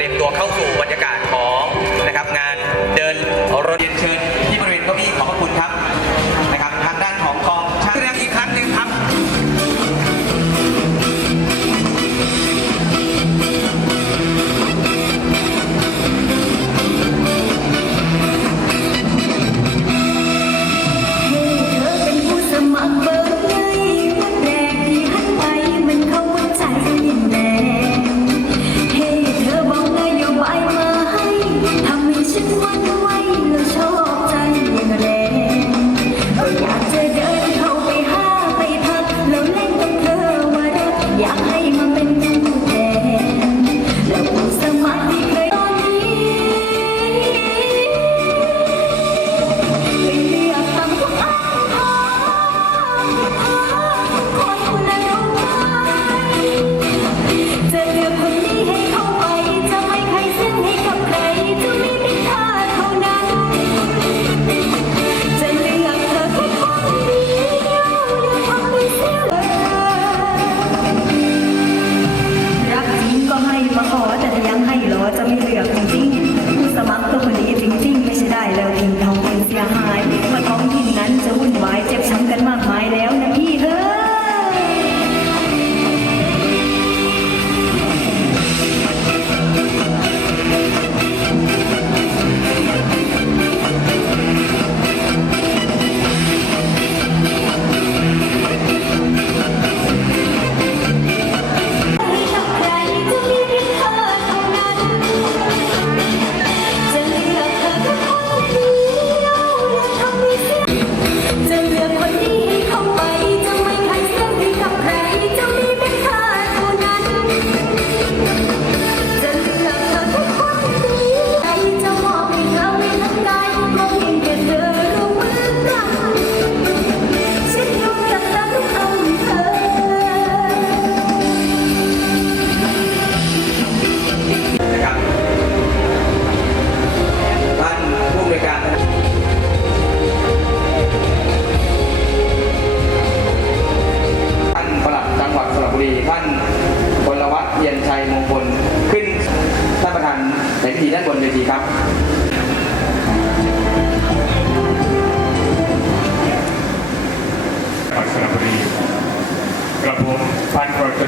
เตรียมตัวเข้าสู่บรรยากาศ เจ็บช้ำกันมาก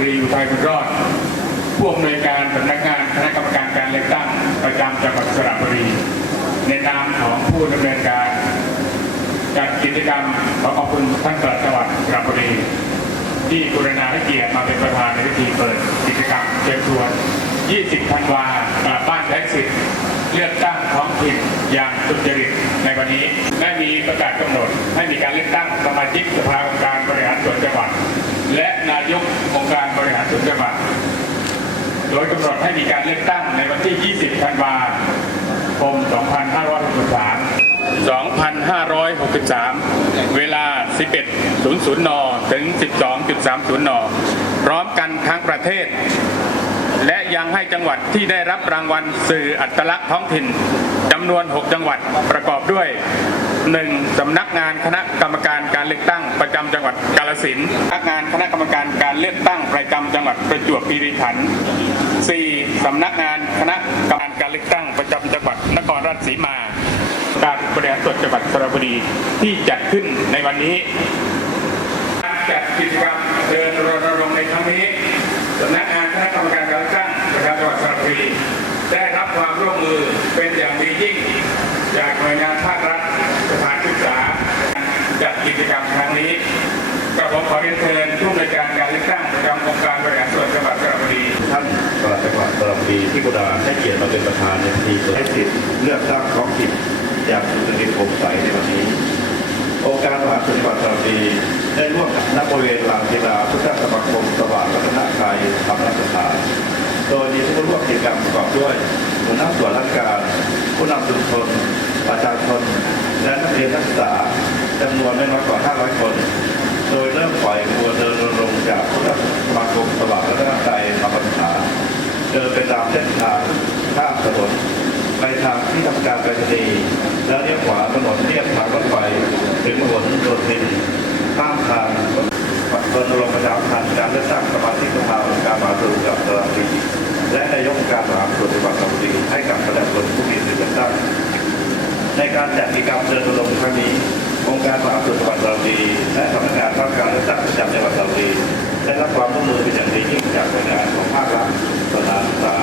รวจตรีอุทัยบุญรอดผู้อำนวยการสำนักงานคณะกรรมการการเลือกตั้งประจำจังหวัดสระบุรี ในนามของผู้ดำเนินการ จัดกิจกรรมขอขอบคุณท่านปลัดจังหวัดสระบุรี ที่กรุณาให้เกียรติมาเป็นประธานในพิธีเปิดกิจกรรมเชิญชวน 20 ธันวาบ้านใช้สิทธิ์เลือกตั้งท้องถิ่นอย่างสุจริตในวันนี้ได้มีประกาศกำหนดให้มีการเลือกตั้งสมาชิกสภาองค์การบริหารส่วนจังหวัด และนายกองค์การบริหารส่วนจังหวัดโดยกำหนดให้มีการเลือกตั้งในวันที่ 20 ธันวาคม 2563 2563 เวลา 11.00 น ถึง 12.30 น พร้อมกันทั้งประเทศ และยังให้จังหวัดที่ได้รับรางวัลสื่ออัตลักษณ์ท้องถิ่นจำนวน 6 จังหวัดประกอบด้วย 1. สำนักงานคณะกรรมการการเลือกตั้งประจำจังหวัดกาฬสินธุ์สำนักงานคณะกรรมการการเลือกตั้งประจำจังหวัดประจวบคีรีขันธ์ 4. สำนักงานคณะกรรมการการเลือกตั้งประจำจังหวัดนครราชสีมา การบริหารส่วนจังหวัดสระบุรีที่จัดขึ้นในวันนี้การจัดกิจกรรมเดินรณรงค์ในครั้งนี้สำนักงาน จกรรมครั้งนี้ก็ผมขอเรียนเชิญผู้อำนวยการการเลือกตั้งประจำองค์การบริหารส่วนจังหวัดสระบุรีท่านปลัดจังหวัดสระบุรีที่กรุณาให้เกียรติมาเป็นประธานในพิธีเปิดให้สิทธิ์เลือกตั้งท้องถิ่นอย่างสุจริตโปร่งใสในวันนี้ องค์การบริหารส่วนจังหวัดสระบุรีได้ร่วมกับนักบริเวณลานกีฬาพุทธสมาคมสว่างรัตนชัยธรรมรัฐฐานโดยมีผู้ร่วมกิจกรรมประกอบด้วยหัวหน้าส่วนราชการ ผู้นำชุมชนประชาชนและนักเรียนนักศึกษา จำนวนไม่น้อยกว่า 500 คน โดยเริ่มปล่อยขบวนเดินรณรงจากพุทธสมาคมสว่างรัตนชัยธรรมรัฐฐาเดินไปตามเส้นทางข้ามถนนไปทางที่ทำการไปรษณีย์แล้วเลี้ยวขวาถนนเรียบทางรถไฟถึงถนนโดดดินข้ามทางรณรงค์ประชาสัมพันธ์การเลือกตั้งสมาชิกสภาองค์การมหาส่วนจังหวัดสระบุรีและนายกองค์การมหาส่วนจังหวัดสระบุรีให้กับประชาชนผู้มีสิทธิ์เลือกตั้งในการจัดกิจกรรมเดินรณรงค์ครั้งนี้ จำจังหวัดสระบุรีได้รับความร่วมมือเป็นอย่างดียิ่งจากหน่วยงานของภาครัฐสถานศึกษา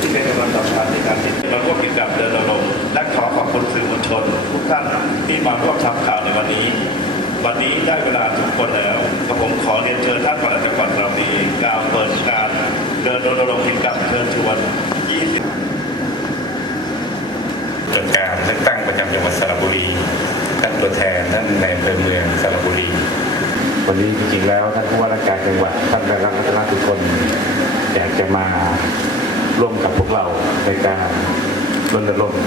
ที่เป็นกำลังสำคัญในการติดมาร่วมกิจกรรมเดินรณรงและขอขอบคุณสื่อมวลชน ทุกท่านที่มาร่วมทำข่าวในวันนี้ วันนี้ได้เวลาทุกคนแล้วกับผมขอเรียนเชิญท่านปลัดจังหวัดสระบุรีกล่าวเปิดการเดินรณรงค์กิจกรรมเชิญชวน20เกิดการเลือกตั้งประจำจังหวัดสระบุรีท่านตัวแทนท่านในอำเภอเมือง วันนี้จริงๆแล้วท่านผู้ว่าราชการจังหวัดท่านนายรัฐรัตนทุกคนอยากจะมาร่วมกับพวกเราในการรณรงค์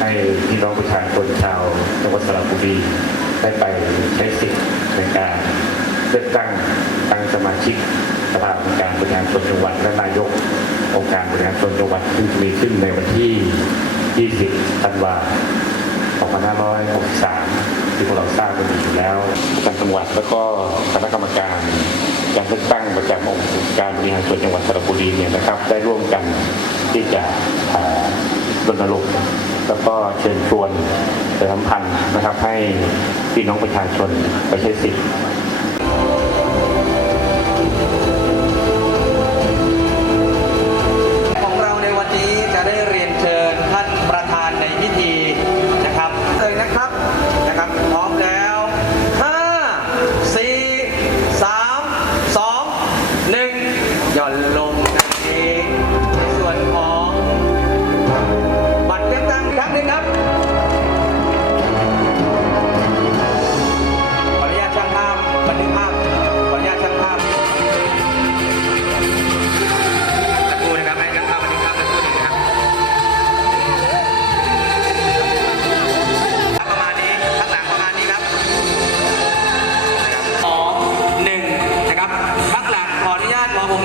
ให้พี่น้องประชาชนชาวจังหวัดสระบุรีได้ไปใช้สิทธิ์ในการเลือกตั้งตั้งสมาชิกสภาองค์การบริหารส่วนจังหวัดและนายกองค์การบริหารส่วนจังหวัดซึ่มีขึ้นในวันที่ 20 ธันวาคม 2563 ที่พวกเราทราบกันดีอยู่แล้วทางจังหวัดแล้วก็คณะกรรมการการเลือกตั้งประจำองค์การบริหารส่วนจังหวัดสระบุรีเนี่ยนะครับ ได้ร่วมกันที่จะอ่ารณรงค์แล้วก็เชิญชวนประชาสัมพันธ์นะครับ ให้พี่น้องประชาชนไปใช้สิทธิ์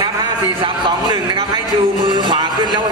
นะครับข้างหลังขออนุญาตรอผมนับห้าสี่สามสองหนึ่งนะครับ ให้ชูมือขวาขึ้นแล้ว